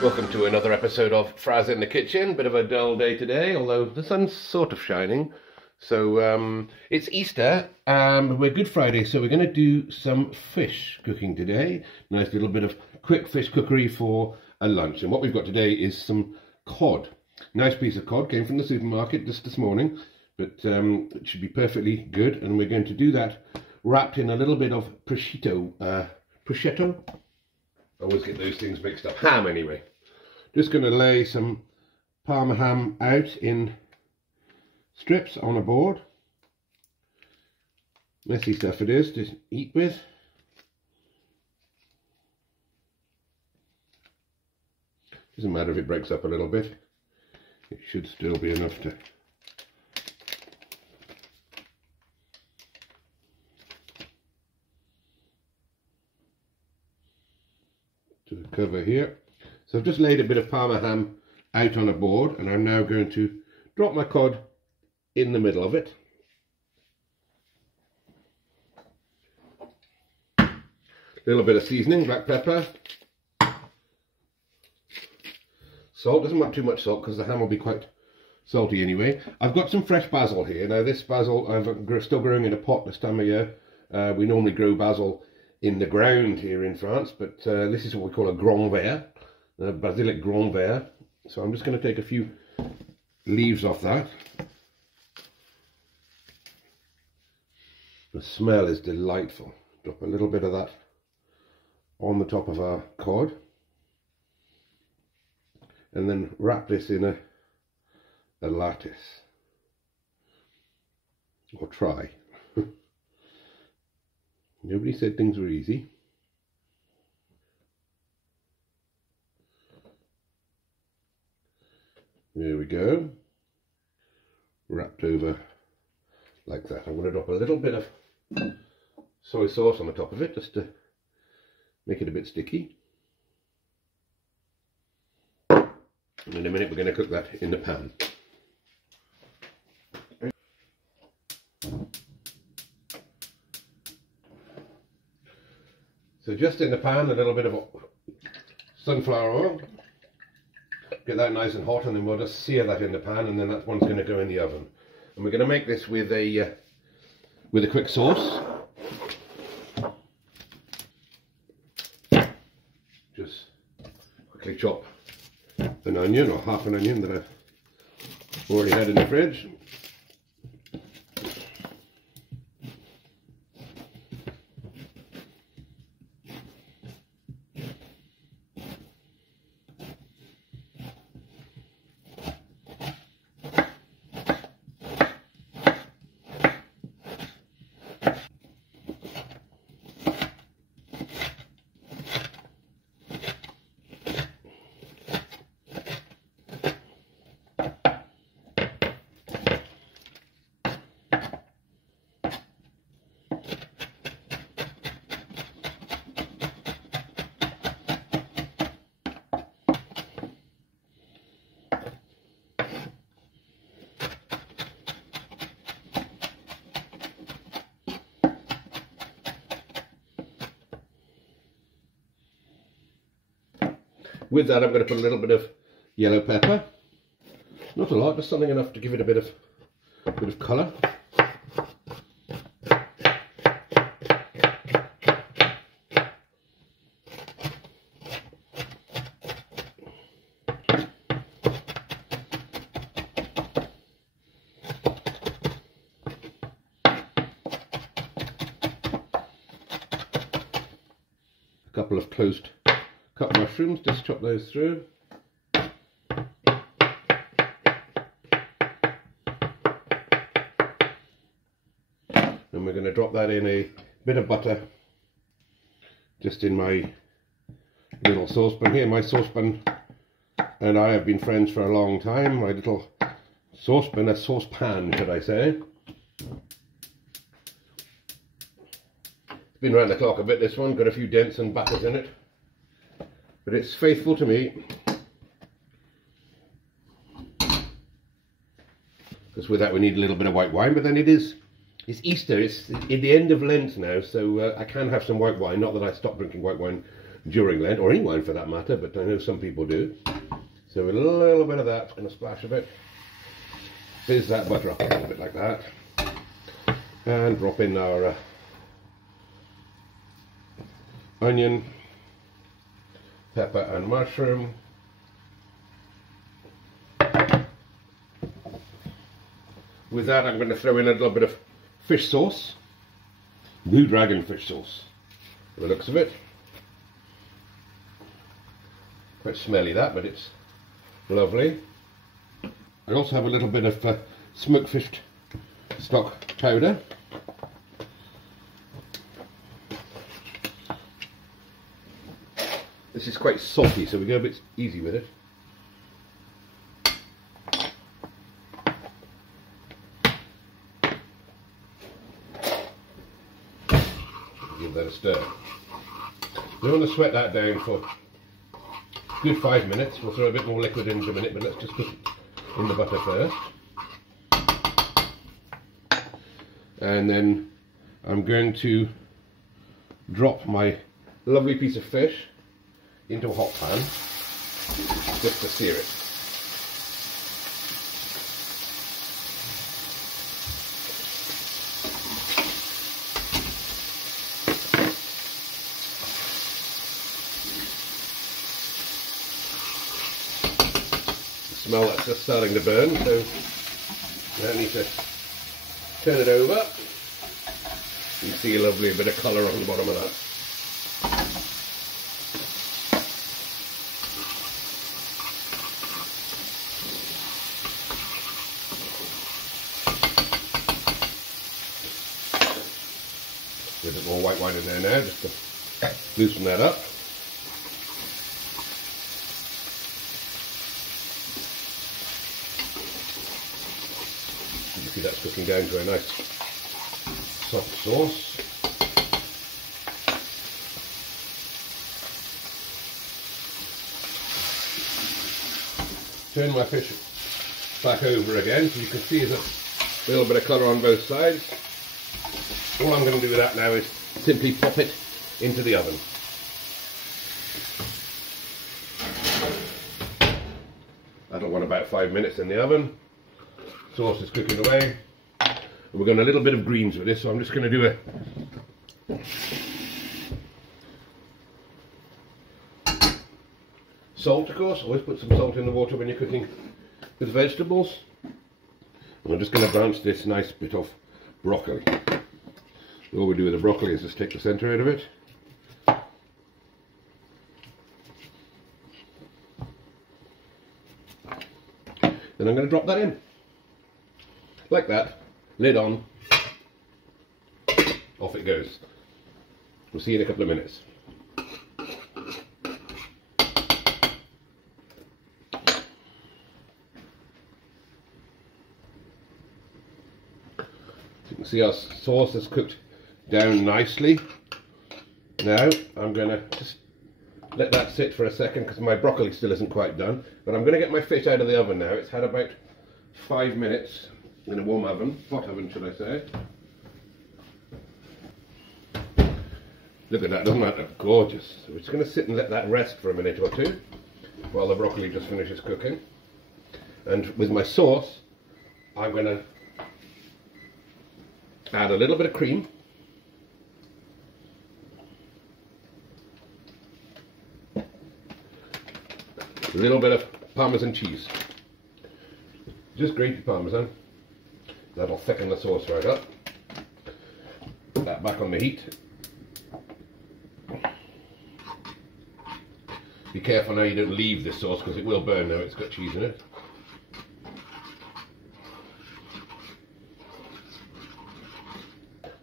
Welcome to another episode of Fraz in the Kitchen. Bit of a dull day today, although the sun's sort of shining. So it's Easter, we're Good Friday, so we're going to do some fish cooking today. Nice little bit of quick fish cookery for a lunch. And what we've got today is some cod. Nice piece of cod, came from the supermarket just this morning, but it should be perfectly good. And we're going to do that wrapped in a little bit of prosciutto. Prosciutto? I always get those things mixed up. Ham, anyway. Just going to lay some Parma ham out in strips on a board. Messy stuff it is to eat with. Doesn't matter if it breaks up a little bit. It should still be enough to cover here. So I've just laid a bit of Parma ham out on a board, and I'm now going to drop my cod in the middle of it. A little bit of seasoning, black pepper, salt. Doesn't want too much salt because the ham will be quite salty anyway. I've got some fresh basil here. Now this basil I'm still growing in a pot this time of year. We normally grow basil in the ground here in France, but this is what we call a grand vert. Basilic grand vert. So I'm just going to take a few leaves off that. The smell is delightful. Drop a little bit of that on the top of our cod, and then wrap this in a lattice, or try. Nobody said things were easy. There we go, wrapped over like that. I'm going to drop a little bit of soy sauce on the top of it just to make it a bit sticky. And in a minute we're going to cook that in the pan. So just in the pan, a little bit of sunflower oil. Get that nice and hot, and then we'll just sear that in the pan, and then that one's going to go in the oven. And we're going to make this with a quick sauce. Just quickly chop an onion, or half an onion that I've already had in the fridge. With that, I'm going to put a little bit of yellow pepper. Not a lot, just something enough to give it a bit of colour. A couple of closed cut mushrooms, just chop those through. And we're going to drop that in a bit of butter just in my little saucepan here. My saucepan and I have been friends for a long time. My little saucepan, a saucepan should I say. It's been round the clock a bit, this one, got a few dents and batters in it. But it's faithful to me. Because with that we need a little bit of white wine, but then it's Easter, it's at the end of Lent now, so I can have some white wine. Not that I stopped drinking white wine during Lent, or any wine for that matter, but I know some people do. So a little bit of that, going to splash a bit. Fizz that butter up a little bit like that. And drop in our onion, pepper and mushroom. With that, I'm going to throw in a little bit of fish sauce, Blue Dragon fish sauce, by the looks of it. Quite smelly that, but it's lovely. I also have a little bit of smoked fish stock powder. This is quite salty, so we go a bit easy with it. Give that a stir. We don't want to sweat that down for a good 5 minutes. We'll throw a bit more liquid in a minute, but let's just cook it in the butter first. And then I'm going to drop my lovely piece of fish into a hot pan just to sear it. The smell that's just starting to burn, so I need to turn it over. You see a lovely bit of colour on the bottom of that. Get a bit more white wine in there now, just to loosen that up. You can see that's cooking down to a nice soft sauce. Turn my fish back over again so you can see there's a little bit of colour on both sides. All I'm going to do with that now is simply pop it into the oven. That'll want about 5 minutes in the oven. Sauce is cooking away. We're going a little bit of greens with this, so I'm just going to do a salt, of course. Always put some salt in the water when you're cooking with vegetables. And I'm just going to bounce this nice bit of broccoli. All we do with the broccoli is just take the centre out of it. Then I'm going to drop that in. Like that. Lid on. Off it goes. We'll see you in a couple of minutes. You can see our sauce has cooked down nicely. Now I'm going to just let that sit for a second because my broccoli still isn't quite done, but I'm going to get my fish out of the oven now. It's had about 5 minutes in a warm oven, hot oven should I say. Look at that, doesn't that look gorgeous? So we're just going to sit and let that rest for a minute or two while the broccoli just finishes cooking. And with my sauce I'm going to add a little bit of cream. A little bit of Parmesan cheese. Just grated Parmesan. That'll thicken the sauce right up. Put that back on the heat. Be careful now you don't leave this sauce because it will burn now it's got cheese in it.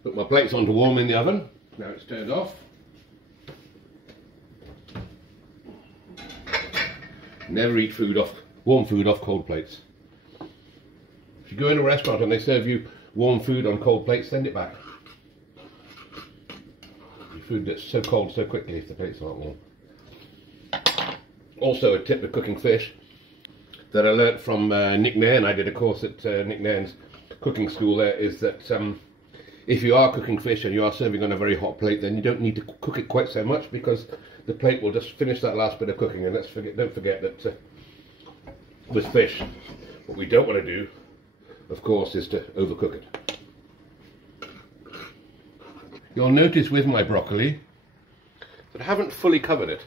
Put my plates on to warm in the oven. Now it's turned off. Never eat food off, warm food off cold plates. If you go in a restaurant and they serve you warm food on cold plates, send it back. Your food gets so cold so quickly if the plates aren't warm. Also a tip of cooking fish that I learnt from Nick Nairn. I did a course at Nick Nairn's cooking school there, is that If you are cooking fish and you are serving on a very hot plate, then you don't need to cook it quite so much, because the plate will just finish that last bit of cooking. And don't forget that with fish, what we don't want to do, of course, is to overcook it. You'll notice with my broccoli that I haven't fully covered it.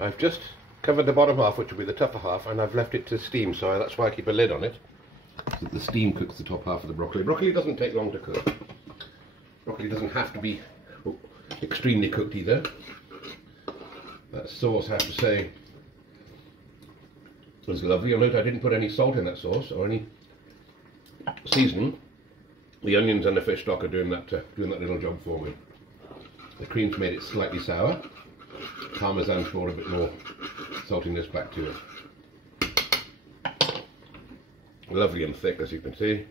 I've just covered the bottom half, which will be the tougher half, and I've left it to steam, so that's why I keep a lid on it, so that the steam cooks the top half of the broccoli. Broccoli doesn't take long to cook. Broccoli doesn't have to be extremely cooked either. That sauce, I have to say, was lovely. You'll note I didn't put any salt in that sauce or any seasoning. The onions and the fish stock are doing that little job for me. The cream's made it slightly sour. Parmesan's brought a bit more saltiness back to it. Lovely and thick, as you can see.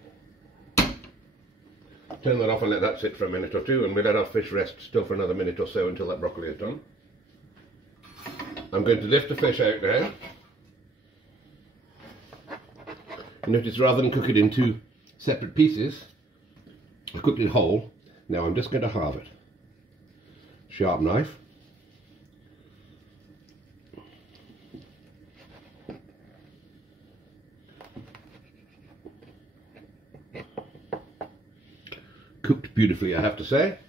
Turn that off and let that sit for a minute or two, and we'll let our fish rest still for another minute or so until that broccoli is done. I'm going to lift the fish out now. Notice rather than cook it in two separate pieces, I cooked it whole. Now I'm just going to halve it. Sharp knife. Cooked beautifully, I have to say.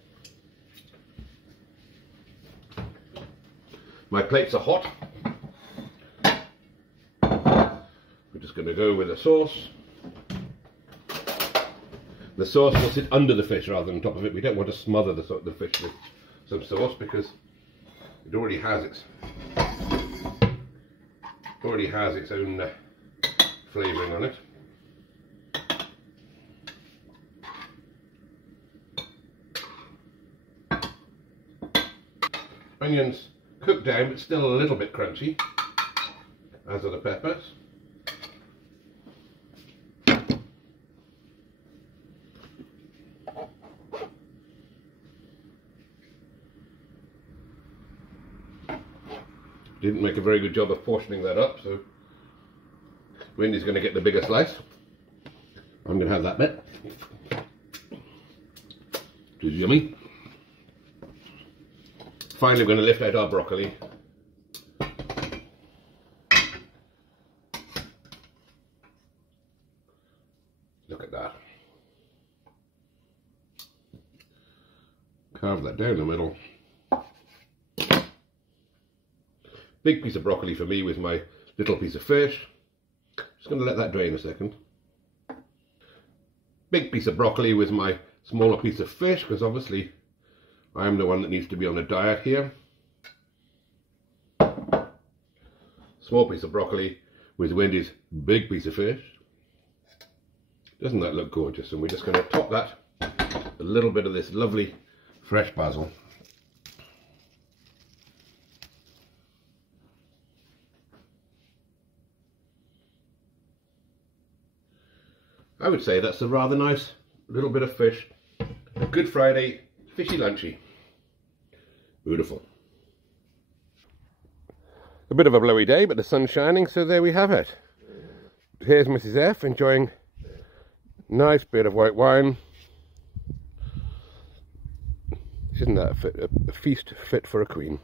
My plates are hot. We're just going to go with the sauce. The sauce will sit under the fish rather than on top of it. We don't want to smother the fish with some sauce, because it already has its own flavouring on it. Onions cooked down, but still a little bit crunchy, as are the peppers. Didn't make a very good job of portioning that up, so Wendy's going to get the bigger slice. I'm going to have that bit. It's yummy. Finally, we're going to lift out our broccoli. Look at that. Carve that down the middle. Big piece of broccoli for me with my little piece of fish. Just going to let that drain a second. Big piece of broccoli with my smaller piece of fish, because obviously I'm the one that needs to be on a diet here. Small piece of broccoli with Wendy's big piece of fish. Doesn't that look gorgeous? And we're just going to top that with a little bit of this lovely fresh basil. I would say that's a rather nice little bit of fish. A Good Friday fishy lunchy. Beautiful. A bit of a blowy day, but the sun's shining, so there we have it. Here's Mrs. F enjoying a nice bit of white wine. Isn't that a feast fit for a queen?